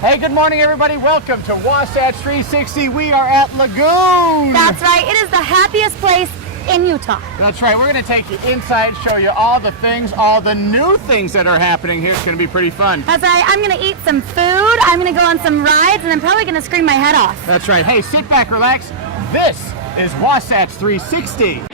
Hey, good morning, everybody. Welcome to Wasatch 360. We are at Lagoon. That's right. It is the happiest place in Utah. That's right. We're going to take you inside, show you all the things, all the new things that are happening here. It's going to be pretty fun. That's right. I'm going to eat some food. I'm going to go on some rides, and I'm probably going to scream my head off. That's right. Hey, sit back, relax. This is Wasatch 360.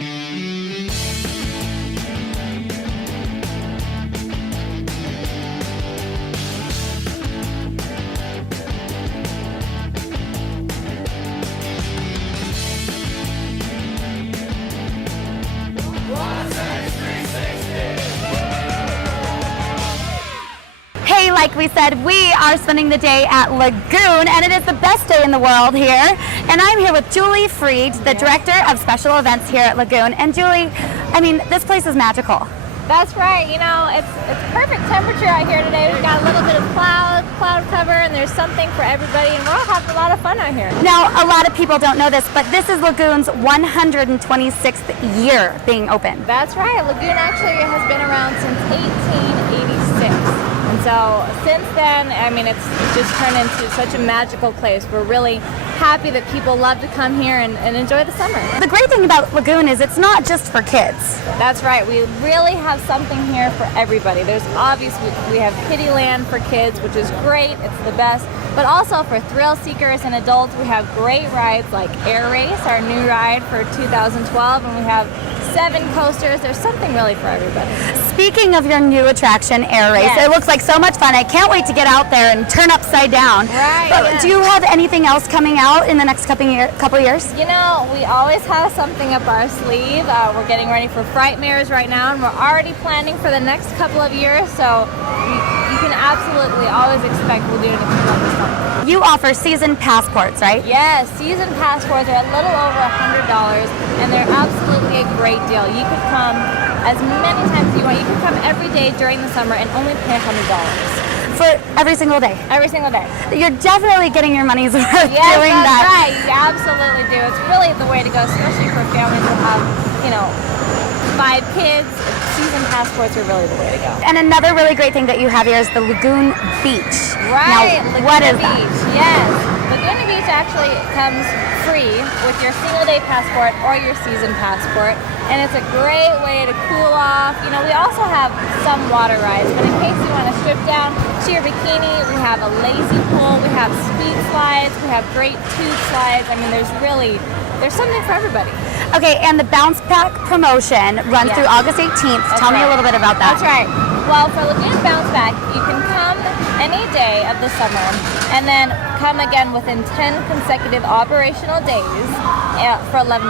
Hey, like we said, we are spending the day at Lagoon, and it is the best day in the world here. And I'm here with Julie Freed, the Director of Special Events here at Lagoon. And Julie, I mean, this place is magical. That's right. You know, it's perfect temperature out here today. We've got a little bit of cloud cover, and there's something for everybody, and we're all having a lot of fun out here. Now, a lot of people don't know this, but this is Lagoon's 126th year being open. That's right. Lagoon actually has been around since 1886. And so since then, I mean, it's just turned into such a magical place. We're really happy that people love to come here and enjoy the summer. The great thing about Lagoon is it's not just for kids. That's right. We really have something here for everybody. There's obviously, we have Kiddieland for kids, which is great. It's the best. But also for thrill seekers and adults, we have great rides like Air Race, our new ride for 2012, and we have 7 coasters. There's something really for everybody. Speaking of your new attraction, Air Race, Yes. It looks like so much fun. I can't wait to get out there and turn upside down. Right, But yes. do you have anything else coming out in the next couple years? You know, we always have something up our sleeve. We're getting ready for Frightmares right now, and we're already planning for the next couple of years, so you can absolutely always expect we'll do anything like this one. You offer season passports, right? Yes, season passports are a little over $100, and they're absolutely a great deal. You could come as many times as you want. You can come every day during the summer and only pay $100. For every single day. Every single day. You're definitely getting your money's worth Yes, doing that's that. right. You absolutely do. It's really the way to go, especially for families that have, 5 kids. Season passports are really the way to go. And another really great thing that you have here is the Lagoon Beach. Right, Now, Laguna what is Beach. that? Yes, Laguna Beach actually comes free with your single-day passport or your season passport, and it's a great way to cool off. You know, we also have some water rides, but in case you want to strip down to your bikini, we have a lazy pool, we have speed slides, we have great tube slides. I mean, there's something for everybody. Okay, and the Bounce Back promotion runs Yes. through August 18th. Tell me a little bit about that. That's right. Well, for Lagoon Bounce Back, you can come any day of the summer and then come again within 10 consecutive operational days for $11.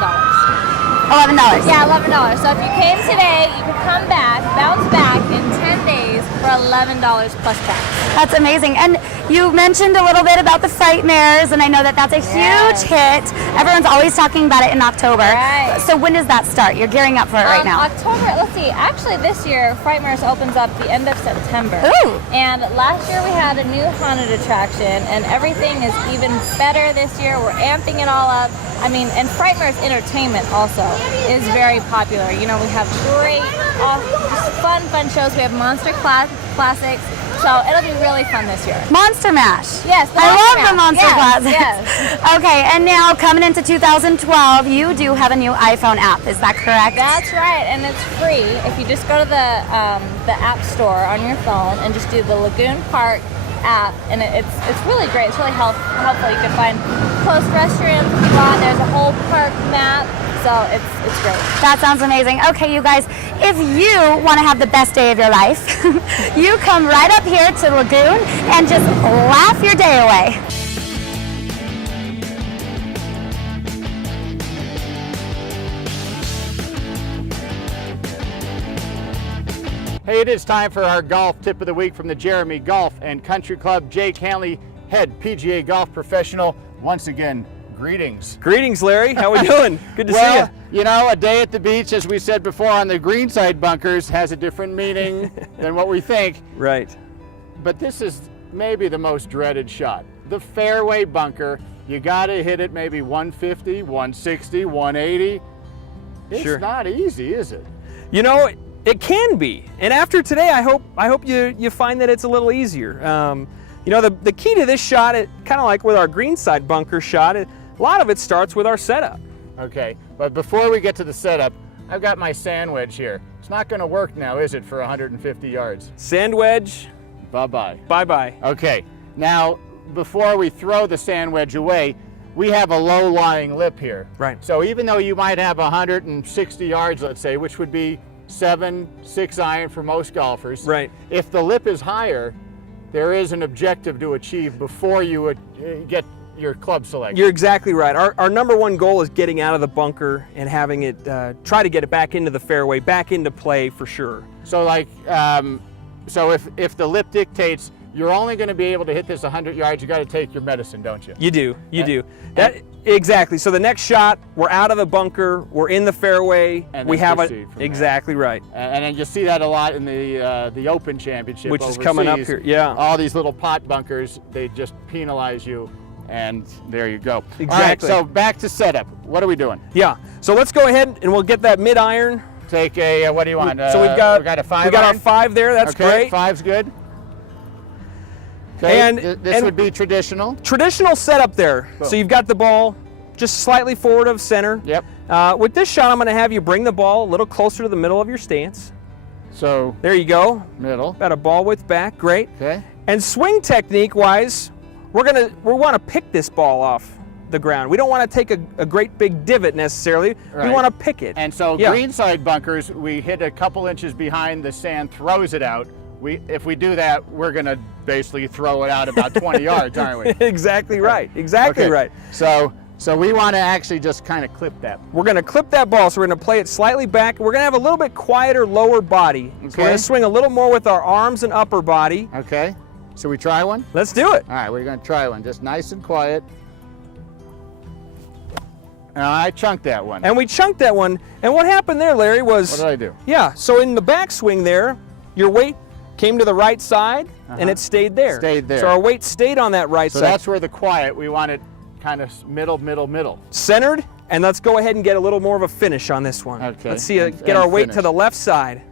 $11. Yeah, $11. So if you came today, you could come back, bounce back in 10 days for $11 plus tax. That's amazing. And you mentioned a little bit about the Frightmares, and I know that that's a huge hit. Everyone's always talking about it in October. Right. So when does that start? You're gearing up for it right now. October, let's see, actually this year, Frightmares opens up the end of September. Ooh. And last year we had a new haunted attraction, and everything is even better this year. We're amping it all up. I mean, and Frightmares Entertainment also is very popular. You know, we have great, just fun shows. We have Monster Classics. So it'll be really fun this year. Monster Mash. Yes, I love the Monster Classics. Yes. Okay, and now coming into 2012, you do have a new iPhone app. Is that correct? That's right, and it's free. If you just go to the App Store on your phone and just do the Lagoon Park app, and it's really great. It's really helpful. You can find close restrooms if you want. There's a whole park map. So it's great. That sounds amazing. Okay, you guys, if you want to have the best day of your life, you come right up here to Lagoon and just laugh your day away. Hey, it is time for our golf tip of the week from the Jeremy Golf and Country Club. Jake Hanley, head PGA golf professional. Once again, greetings. Greetings, Larry. How we doing? Good to see Well, you. you know, a day at the beach, as we said before, on the greenside bunkers has a different meaning than what we think. Right. But this is maybe the most dreaded shot. The fairway bunker. You got to hit it maybe 150, 160, 180. It's Sure. not easy, is it? You know, it can be. And after today, I hope you find that it's a little easier. You know, the key to this shot, kind of like with our greenside bunker shot, a lot of it starts with our setup. Okay, but before we get to the setup, I've got my sand wedge here. It's not going to work now, is it, for 150 yards? Sand wedge. Bye-bye. Bye-bye. Okay, now before we throw the sand wedge away, we have a low-lying lip here. Right. So even though you might have 160 yards, let's say, which would be 6 iron for most golfers. Right. If the lip is higher, there is an objective to achieve before you would get your club selected. You're exactly right. Our number one goal is getting out of the bunker and having it, try to get it back into the fairway, back into play for sure. So like, so if the lip dictates you're only going to be able to hit this 100 yards, you got to take your medicine, don't you? You do, you do. Exactly. So the next shot, we're out of the bunker, we're in the fairway, and we have it. Exactly right. And then you see that a lot in the Open Championship, which is overseas. coming up here. Yeah. All these little pot bunkers, they just penalize you, and there you go. Exactly. All right, so back to setup. What are we doing? Yeah. So let's go ahead and we'll get that mid iron. Take a what do you want? So we got a 5 We got iron? our 5 there. That's okay, great. 5's good. Okay, And this would be traditional. Traditional setup there. Boom. So you've got the ball just slightly forward of center. Yep. With this shot, I'm going to have you bring the ball a little closer to the middle of your stance. So There you go. middle. About a ball width back. Great. Okay. And swing technique wise, we want to pick this ball off the ground. We don't want to take a great big divot necessarily. Right. We want to pick it. And so Yeah. greenside bunkers, we hit a couple inches behind the sand, throws it out. If we do that, we're going to basically throw it out about 20 yards, aren't we? Exactly right. Exactly Okay. right. So we want to actually just kind of clip that. We're going to clip that ball, so we're going to play it slightly back. We're going to have a little bit quieter lower body. So we're Okay. going to swing a little more with our arms and upper body. Okay. So we try one? Let's do it. All right, we're going to try one. Just nice and quiet. Now, I chunked that one. And we chunked that one. And what happened there, Larry, was... What did I do? Yeah, so in the backswing there, your weight came to the right side, and it stayed there. Stayed there. So our weight stayed on that right So side. that's where the quiet, we want it kind of middle. Centered, and let's go ahead and get a little more of a finish on this one. Okay. Let's see, And get our weight finish. to the left side.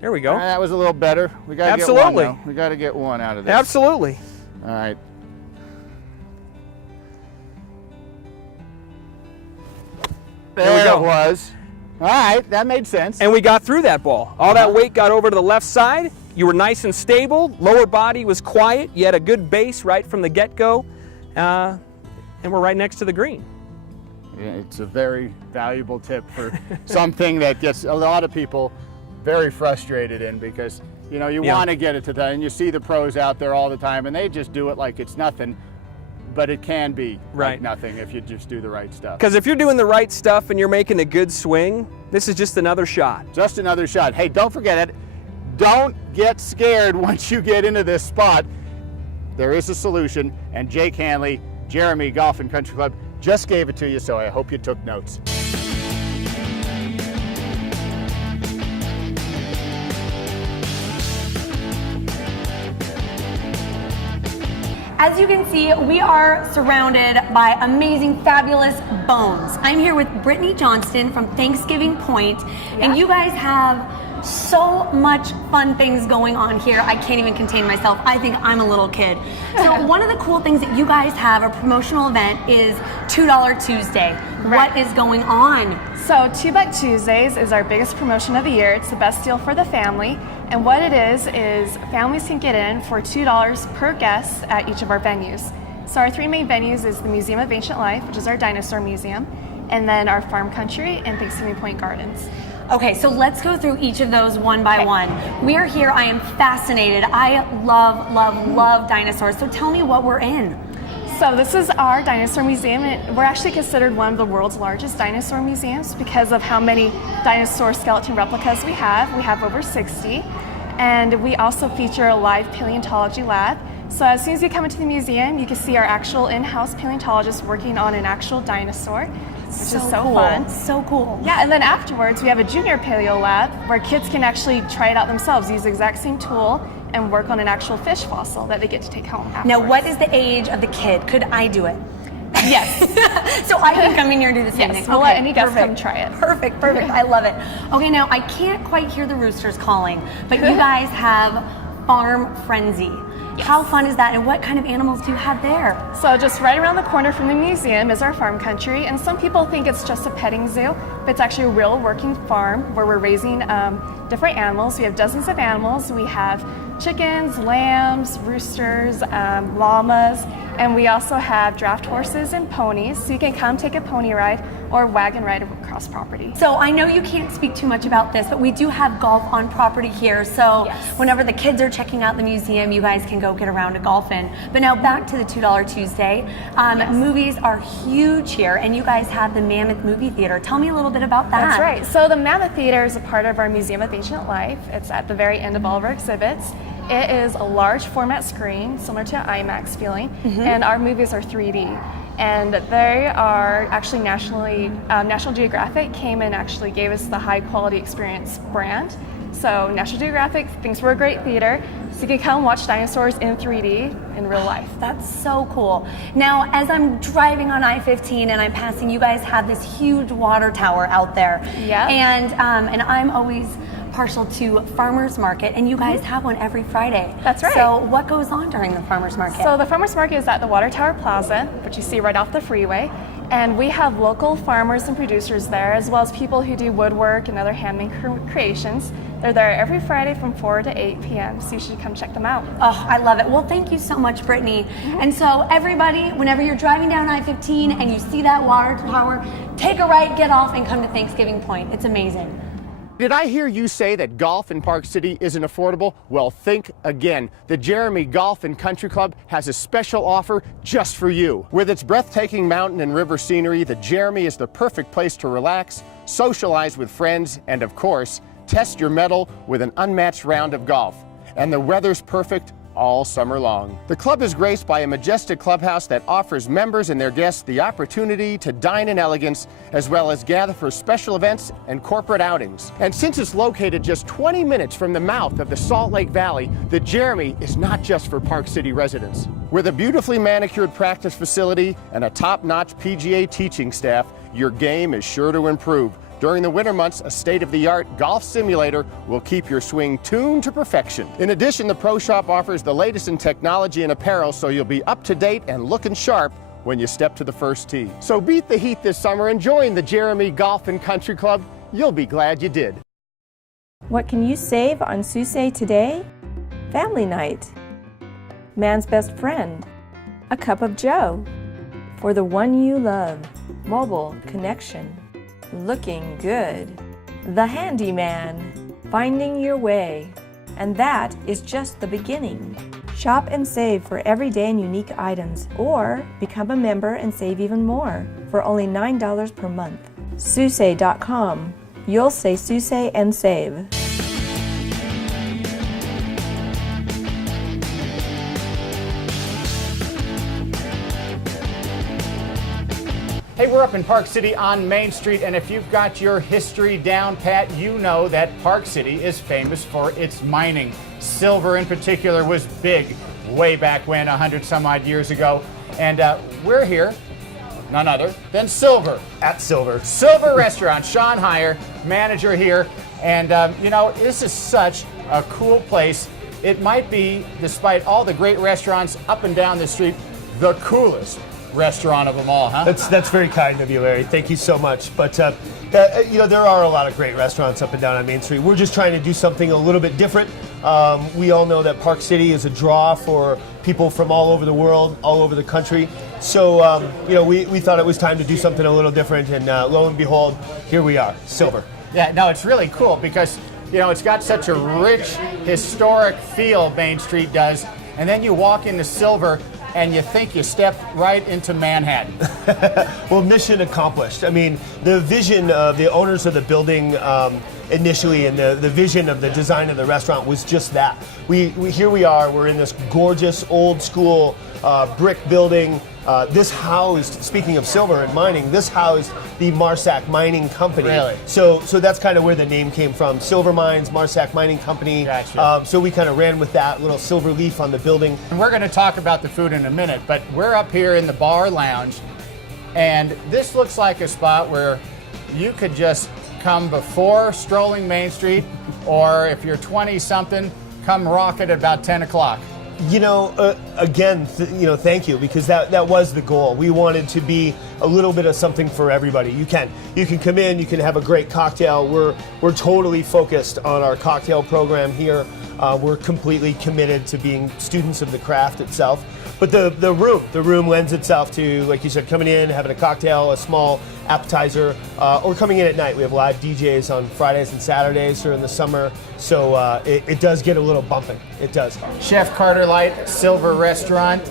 There we go. That was a little better. We got to get one, Absolutely. though. We got to get one out of this. Absolutely. All right. There we There go. it was. All right, that made sense. And we got through that ball. All that weight got over to the left side. You were nice and stable. Lower body was quiet. You had a good base right from the get-go. And we're right next to the green. Yeah, it's a very valuable tip for something that gets a lot of people very frustrated in, because you know you Yeah. want to get it to that, and you see the pros out there all the time, and they just do it like it's nothing. But it can be Right. like nothing if you just do the right stuff. Because if you're doing the right stuff and you're making a good swing, this is just another shot. Just another shot. Hey, don't forget it. Don't get scared once you get into this spot. There is a solution, and Jake Hanley, Jeremy Golf and Country Club, just gave it to you, so I hope you took notes. As you can see, we are surrounded by amazing, fabulous bones. I'm here with Brittany Johnston from Thanksgiving Point, and you guys have so much fun things going on here. I can't even contain myself. I think I'm a little kid. So one of the cool things that you guys have, a promotional event, is $2 Tuesday. Right. What is going on? So $2 Tuesdays is our biggest promotion of the year. It's the best deal for the family. And what it is families can get in for $2 per guest at each of our venues. So our 3 main venues is the Museum of Ancient Life, which is our dinosaur museum, and then our Farm Country and Thanksgiving Point Gardens. Okay, so let's go through each of those one by one. We are here, I am fascinated. I love dinosaurs. So tell me what we're in. So this is our dinosaur museum. We're actually considered one of the world's largest dinosaur museums because of how many dinosaur skeleton replicas we have. We have over 60. And we also feature a live paleontology lab. So as soon as you come into the museum, you can see our actual in-house paleontologist working on an actual dinosaur, which is so cool. fun. So cool. Yeah, and then afterwards we have a junior paleo lab where kids can actually try it out themselves, use the exact same tool, and work on an actual fish fossil that they get to take home afterwards. Now, what is the age of the kid? Could I do it? Yes. So I can come in here and do the same thing. We'll let any guests come try it. Perfect. I love it. Okay, now I can't quite hear the roosters calling, but you guys have Farm Frenzy. How fun is that, and what kind of animals do you have there? So just right around the corner from the museum is our farm country, and some people think it's just a petting zoo, but it's actually a real working farm where we're raising different animals. We have dozens of animals. We have chickens, lambs, roosters, llamas, and we also have draft horses and ponies, so you can come take a pony ride or wagon ride across property. So I know you can't speak too much about this, but we do have golf on property here, so whenever the kids are checking out the museum, you guys can go get around to golfing. But now back to the $2 Tuesday. Movies are huge here, and you guys have the Mammoth Movie Theater. Tell me a little bit about that. That's right. So the Mammoth Theater is a part of our Museum of Ancient Life. It's at the very end of all of our exhibits. It is a large format screen, similar to an IMAX feeling, and our movies are 3D. And they are actually National Geographic came and actually gave us the high quality experience brand. So National Geographic thinks we're a great theater, so you can come watch dinosaurs in 3D in real life. That's so cool. Now, as I'm driving on I-15 and I'm passing, you guys have this huge water tower out there. Yeah. And I'm always partial to farmers market, and you guys have one every Friday. That's right. So what goes on during the farmers market? So the farmers market is at the Water Tower Plaza, which you see right off the freeway. And we have local farmers and producers there, as well as people who do woodwork and other handmade creations. They're there every Friday from 4 to 8 p.m., so you should come check them out. Oh, I love it. Well, thank you so much, Brittany. And so everybody, whenever you're driving down I-15 and you see that water tower, take a right, get off, and come to Thanksgiving Point. It's amazing. Did I hear you say that golf in Park City isn't affordable? Well, think again. The Jeremy Golf and Country Club has a special offer just for you. With its breathtaking mountain and river scenery, the Jeremy is the perfect place to relax, socialize with friends, and of course, test your mettle with an unmatched round of golf. And the weather's perfect all summer long. The club is graced by a majestic clubhouse that offers members and their guests the opportunity to dine in elegance, as well as gather for special events and corporate outings. And since it's located just 20 minutes from the mouth of the Salt Lake Valley, the Jeremy is not just for Park City residents. With a beautifully manicured practice facility and a top-notch PGA teaching staff, your game is sure to improve. During the winter months, a state-of-the-art golf simulator will keep your swing tuned to perfection. In addition, the Pro Shop offers the latest in technology and apparel, so you'll be up to date and looking sharp when you step to the first tee. So beat the heat this summer and join the Jeremy Golf and Country Club. You'll be glad you did. What can you save on Susay today? Family night. Man's best friend. A cup of joe. For the one you love. Mobile connection. Looking good. The handyman. Finding your way. And that is just the beginning. Shop and save for everyday and unique items, or become a member and save even more for only $9 per month. Susay.com. You'll say Susay and save. Hey, we're up in Park City on Main Street, and if you've got your history down pat, you know that Park City is famous for its mining. Silver in particular was big way back when, 100 some odd years ago. And we're here, none other than Silver. At Silver. Silver Restaurant, Sean Heyer, manager here. And you know, this is such a cool place. It might be, despite all the great restaurants up and down the street, the coolest restaurant of them all, huh? That's very kind of you, Larry. Thank you so much. But you know, there are a lot of great restaurants up and down on Main Street. We're just trying to do something a little bit different. We all know that Park City is a draw for people from all over the world, all over the country. So you know, we thought it was time to do something a little different, and lo and behold, here we are, Silver. Yeah, no, it's really cool because, you know, it's got such a rich, historic feel, Main Street does, and then you walk into Silver and you think you stepped right into Manhattan. Well, mission accomplished. I mean, the vision of the owners of the building initially, and the vision of the design of the restaurant was just that. Here we are, we're in this gorgeous old school brick building. This housed, speaking of silver and mining, this housed the Marsac Mining Company. Really? So that's kind of where the name came from. Silver Mines, Marsac Mining Company. Gotcha. So we kind of ran with that little silver leaf on the building. And we're going to talk about the food in a minute, but we're up here in the bar lounge, And this looks like a spot where you could just come before strolling Main Street, or if you're 20-something, come rock it at about 10 o'clock. You know, again, thank you, because that was the goal. We wanted to be a little bit of something for everybody. You can come in, you can have a great cocktail. We're totally focused on our cocktail program here. We're completely committed to being students of the craft itself. But the room lends itself to, like you said, coming in, having a cocktail, a small appetizer, or coming in at night. We have live DJs on Fridays and Saturdays during the summer, so it does get a little bumping. It does. Chef Carter Light, Silver Restaurant.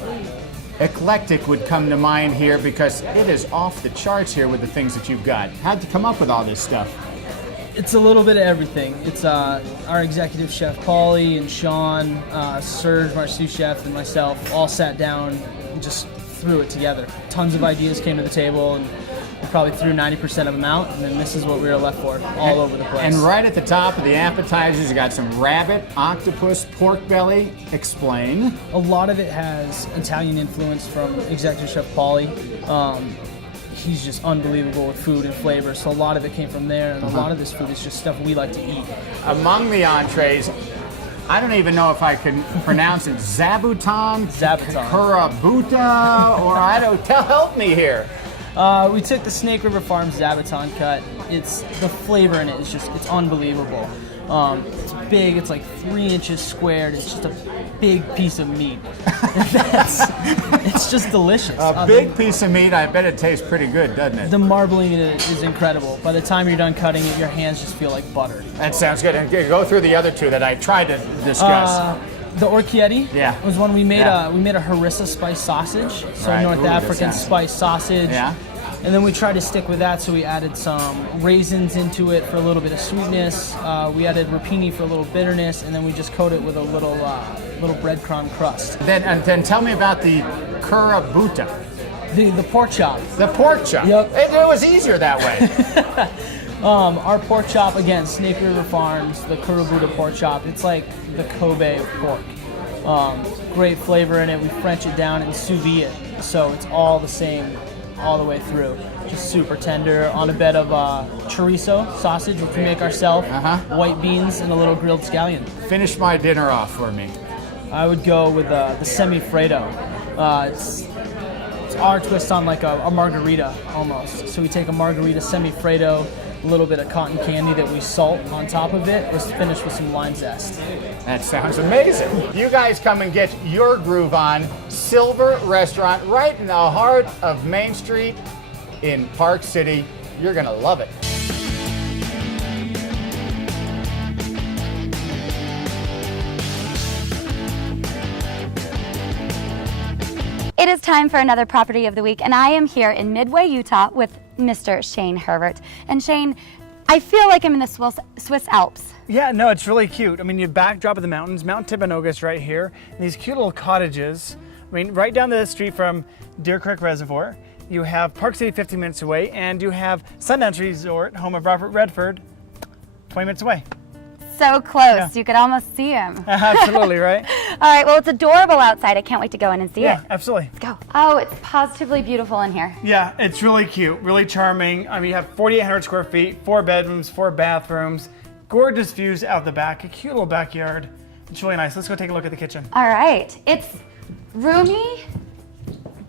Eclectic would come to mind here because it is off the charts here with the things that you've got. How'd you come up with all this stuff? It's a little bit of everything. It's our executive chef, Paulie and Sean, Serge, our sous chef, and myself all sat down and just threw it together. Tons of ideas came to the table, and we probably threw 90% of them out, and then this is what we were left for, all over the place. And right at the top of the appetizers, you got some rabbit, octopus, pork belly. Explain. A lot of it has Italian influence from executive chef Paulie. He's just unbelievable with food and flavor, so a lot of it came from there, and a lot of this food is just stuff we like to eat. Among the entrees, I don't even know if I can pronounce it. Zabuton, Kurabuta, or I don't. Help me here. We took the Snake River Farms Zabuton cut. It's the flavor in it is just, it's unbelievable. It's big, it's like 3 inches squared. It's just a big piece of meat. It's just delicious. A big piece of meat, I bet it tastes pretty good, doesn't it? The marbling in it is incredible. By the time you're done cutting it, your hands just feel like butter. That sounds good. And go through the other two that I tried to discuss. The Orchietti was one we made. Yeah. We made a harissa spice sausage, so Right. North Ooh, that African sounds- spice sausage. Yeah. And then we tried to stick with that, so we added some raisins into it for a little bit of sweetness. We added rapini for a little bitterness, and then we just coat it with a little breadcrumb crust. Then tell me about the Kurabuta. The pork chop. The pork chop. Yep. It was easier that way. Our pork chop, again, Snake River Farms, the Kurabuta pork chop. It's like the Kobe of pork. Great flavor in it. We French it down and sous vide it, so it's all the same all the way through. Just super tender on a bed of chorizo sausage, which we make ourselves, white beans, and a little grilled scallion. Finish my dinner off for me. I would go with the semi-Fredo. It's our twist on like a margarita almost. So we take a margarita semi-Fredo, a little bit of cotton candy that we salt on top of it, was finished with some lime zest. That sounds amazing. You guys come and get your groove on. Silver Restaurant, right in the heart of Main Street in Park City. You're gonna love it. It is time for another Property of the Week, and I am here in Midway, Utah with Mr. Shane Herbert. And Shane, I feel like I'm in the Swiss Alps. Yeah, no, it's really cute. I mean, you backdrop of the mountains, Mount Timpanogos right here, and these cute little cottages. I mean, right down the street from Deer Creek Reservoir, you have Park City 15 minutes away, and you have Sundance Resort, home of Robert Redford, 20 minutes away. So close, you could almost see him. Absolutely, right? All right, well, it's adorable outside. I can't wait to go in and see it. Yeah, absolutely. Let's go. Oh, it's positively beautiful in here. Yeah, it's really cute, really charming. I mean, you have 4,800 square feet, 4 bedrooms, 4 bathrooms, gorgeous views out the back, a cute little backyard. It's really nice. Let's go take a look at the kitchen. All right, it's roomy,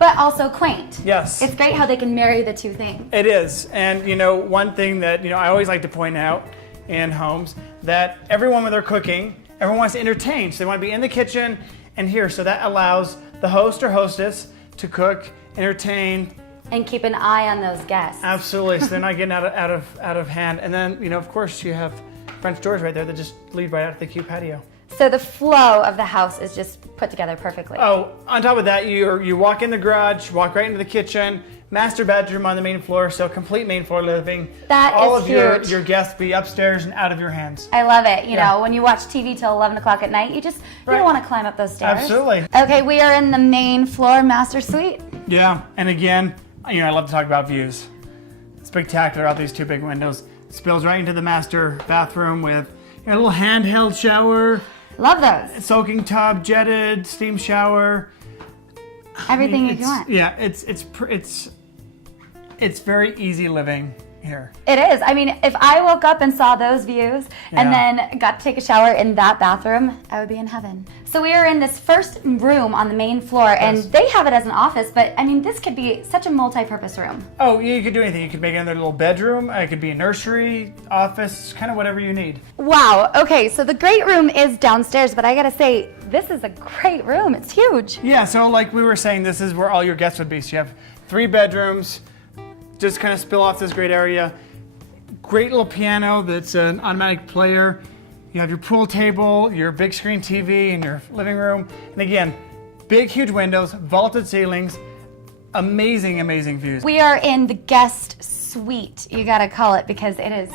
but also quaint. Yes. It's great how they can marry the two things. It is, and one thing that I always like to point out in homes, that everyone when they're cooking, everyone wants to entertain, so they want to be in the kitchen and here, so that allows the host or hostess to cook, entertain, and keep an eye on those guests. Absolutely, so they're not getting out of hand. And then of course you have French doors right there that just lead right out to the cute patio. So the flow of the house is just put together perfectly. Oh, on top of that, you walk in the garage, walk right into the kitchen, master bedroom on the main floor, so complete main floor living. That all is of huge. your guests be upstairs and out of your hands. I love it. You know, when you watch TV till 11 o'clock at night, you don't want to climb up those stairs. Absolutely. Okay, we are in the main floor master suite. Yeah, and again, I love to talk about views. Spectacular out these 2 big windows. Spills right into the master bathroom with a little handheld shower. Love those. Soaking tub, jetted, steam shower. Everything you want. Yeah, it's It's very easy living here. It is. I mean, if I woke up and saw those views and then got to take a shower in that bathroom, I would be in heaven. So we are in this first room on the main floor, and they have it as an office, but I mean, this could be such a multi-purpose room. Oh, you could do anything. You could make another little bedroom. It could be a nursery, office, kind of whatever you need. Wow. Okay, so the great room is downstairs, but I gotta say, this is a great room. It's huge. Yeah, so like we were saying, this is where all your guests would be. So you have 3 bedrooms, just kind of spill off this great area. Great little piano that's an automatic player. You have your pool table, your big screen TV in your living room. And again, big, huge windows, vaulted ceilings, amazing, amazing views. We are in the guest suite, you gotta call it, because it is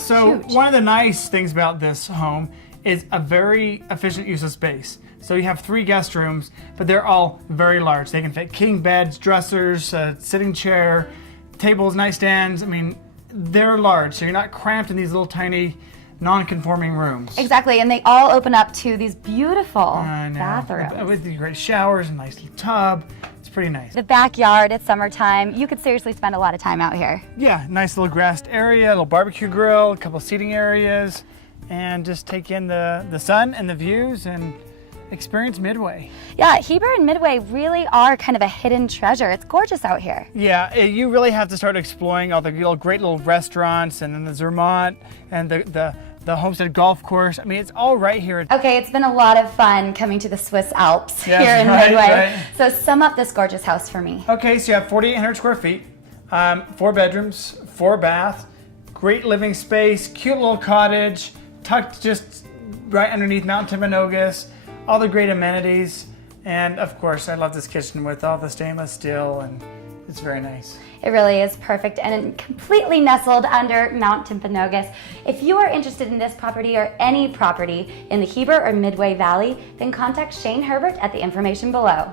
So huge. one of the nice things about this home is a very efficient use of space. So you have 3 guest rooms, but they're all very large. They can fit king beds, dressers, a sitting chair, tables, nightstands. I mean, they're large, so you're not cramped in these little tiny non-conforming rooms. Exactly, and they all open up to these beautiful bathrooms. With the great showers, a nice little tub. It's pretty nice. The backyard, it's summertime. You could seriously spend a lot of time out here. Yeah, nice little grassed area, a little barbecue grill, a couple seating areas, and just take in the sun and the views and experience Midway. Yeah, Heber and Midway really are kind of a hidden treasure. It's gorgeous out here. Yeah, you really have to start exploring all the great little restaurants, and then the Zermatt and the Homestead Golf Course. I mean, it's all right here. Okay, it's been a lot of fun coming to the Swiss Alps here in Midway. Right. So sum up this gorgeous house for me. Okay, so you have 4,800 square feet, 4 bedrooms, 4 baths, great living space, cute little cottage, tucked just right underneath Mount Timpanogos, all the great amenities, and of course, I love this kitchen with all the stainless steel, and it's very nice. It really is perfect and completely nestled under Mount Timpanogos. If you are interested in this property or any property in the Heber or Midway Valley, then contact Shane Herbert at the information below.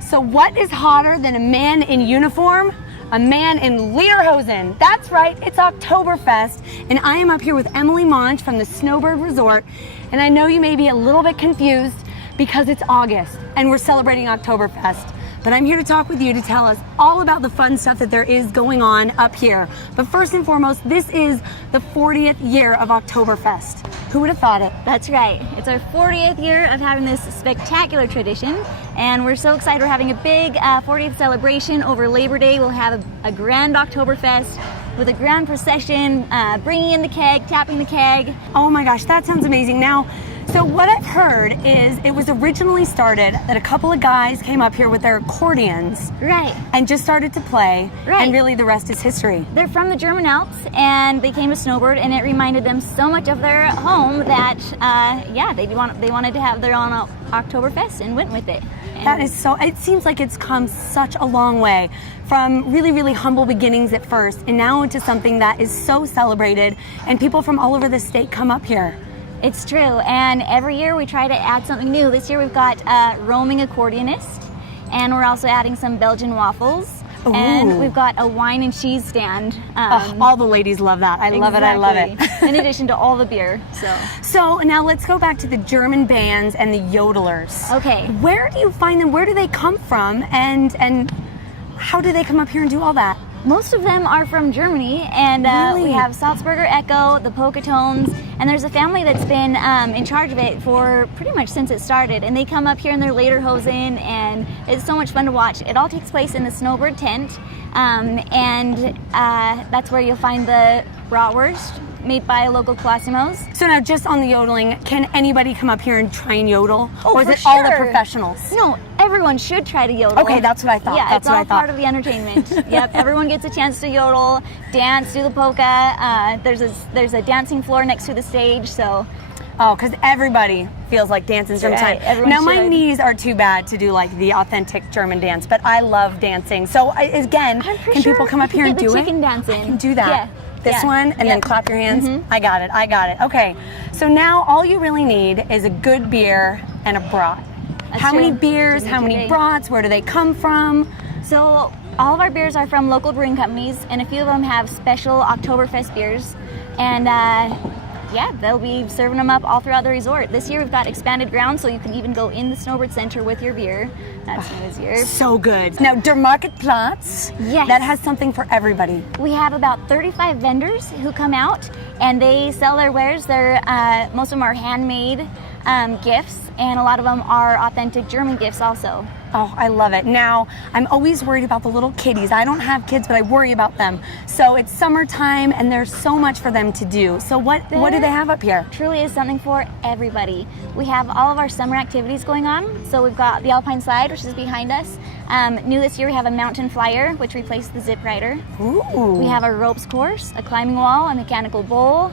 So what is hotter than a man in uniform? A man in lederhosen. That's right, it's Oktoberfest, and I am up here with Emily Monch from the Snowbird Resort, and I know you may be a little bit confused because it's August and we're celebrating Oktoberfest. But I'm here to talk with you to tell us all about the fun stuff that there is going on up here. But first and foremost, this is the 40th year of Oktoberfest. Who would have thought it? That's right. It's our 40th year of having this spectacular tradition, and we're so excited. We're having a big 40th celebration over Labor Day. We'll have a grand Oktoberfest with a grand procession, bringing in the keg, tapping the keg. Oh my gosh, that sounds amazing. Now, so what I've heard is it was originally started that a couple of guys came up here with their accordions. Right. And just started to play. Right. And really the rest is history. They're from the German Alps, and they came to Snowbird, and it reminded them so much of their home that, they wanted to have their own Oktoberfest and went with it. And that is so, it seems like it's come such a long way from really, really humble beginnings at first, and now into something that is so celebrated, and people from all over the state come up here. It's true, and every year we try to add something new. This year we've got a roaming accordionist, and we're also adding some Belgian waffles. Ooh. And we've got a wine and cheese stand. All the ladies love that. I love it, I love it. In addition to all the beer, So now let's go back to the German bands and the yodelers. Okay. Where do you find them? Where do they come from? And how do they come up here and do all that? Most of them are from Germany, and Really? we have Salzburger Echo, the Polka Tones, and there's a family that's been in charge of it for pretty much since it started, and they come up here in their lederhosen, and it's so much fun to watch. It all takes place in the Snowbird tent, and that's where you'll find the bratwurst made by local Quasimos. So now just on the yodeling, can anybody come up here and try and yodel? Oh, or is for it all the sure. professionals? No, everyone should try to yodel. Okay, that's what I thought. Yeah, That's it's what all I thought. part of the entertainment. Yep, everyone gets a chance to yodel, dance, do the polka. There's a dancing floor next to the stage, so. Oh, because everybody feels like dancing sometime. Right, everyone Now my should. knees are too bad to do like the authentic German dance, but I love dancing. So again, I'm pretty can sure people come you up can here get and the do it? chicken dancing. I can do that. Yeah. This Yeah. one, and then Yeah. clap your hands. Mm-hmm. I got it. Okay, so now all you really need is a good beer and a brat. That's How many true. beers, how many brats, where do they come from? So all of our beers are from local brewing companies, and a few of them have special Oktoberfest beers. And yeah, they'll be serving them up all throughout the resort. This year we've got expanded grounds, so you can even go in the snowbird center with your beer. That's new this year. So good. Now, Der Marktplatz, Yes. that has something for everybody. We have about 35 vendors who come out and they sell their wares. Most of them are handmade gifts, and a lot of them are authentic German gifts also. Oh, I love it. Now, I'm always worried about the little kiddies. I don't have kids, but I worry about them. So it's summertime, and there's so much for them to do. So what do they have up here? Truly is something for everybody. We have all of our summer activities going on. So we've got the Alpine Slide, which is behind us. New this year, we have a mountain flyer, which replaced the zip rider. Ooh. We have a ropes course, a climbing wall, a mechanical bowl.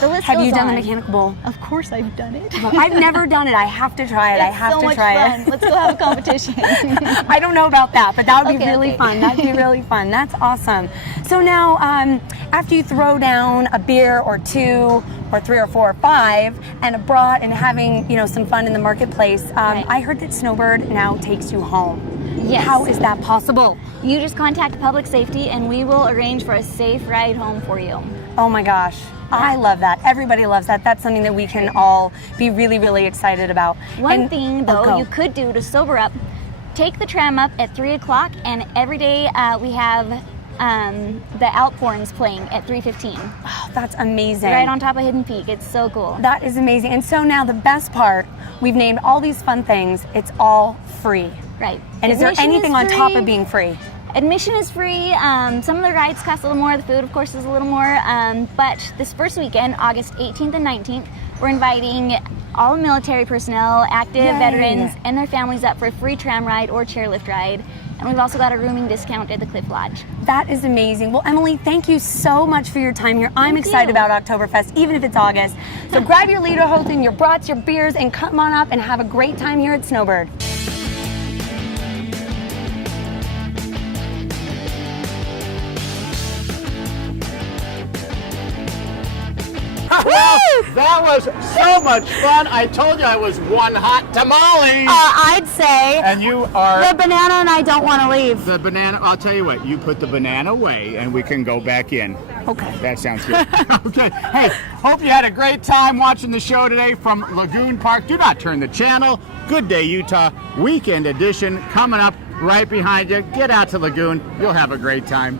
The list Have goes you done the on. mechanical bowl? Of course I've done it. I've never done it. I have to try it. I have so to much try fun. it. Let's go have a competition. I don't know about that, but that would be really Okay. fun. That'd be really fun. That's awesome. So now, after you throw down a beer or two or three or four or five and a brat and having, some fun in the marketplace, Right. I heard that Snowbird now takes you home. Yes. How is that possible? You just contact public safety and we will arrange for a safe ride home for you. Oh my gosh. I love that. Everybody loves that. That's something that we can all be really, really excited about. One thing though go. you could do to sober up, take the tram up at 3 o'clock, and every day we have the Alphorns playing at 3:15. Oh, that's amazing. Right on top of Hidden Peak. It's so cool. That is amazing. And so now the best part, we've named all these fun things. It's all free. Right. And is there Admission anything on top of free. being free? Admission is free. Some of the rides cost a little more. The food, of course, is a little more. But this first weekend, August 18th and 19th, we're inviting all military personnel, active Yay. veterans, and their families up for a free tram ride or chairlift ride. And we've also got a rooming discount at the Cliff Lodge. That is amazing. Well, Emily, thank you so much for your time here. I'm Thank excited you. about Oktoberfest, even if it's August. So grab your lederhosen, your brats, your beers, and come on up and have a great time here at Snowbird. Well, that was so much fun. I told you I was one hot tamale. I'd say And you are the banana and I don't want to leave. the banana. I'll tell you what, you put the banana away and we can go back in. Okay. That sounds good. Okay. Hey, hope you had a great time watching the show today from Lagoon Park. Do not turn the channel. Good Day Utah Weekend Edition coming up right behind you. Get out to Lagoon. You'll have a great time.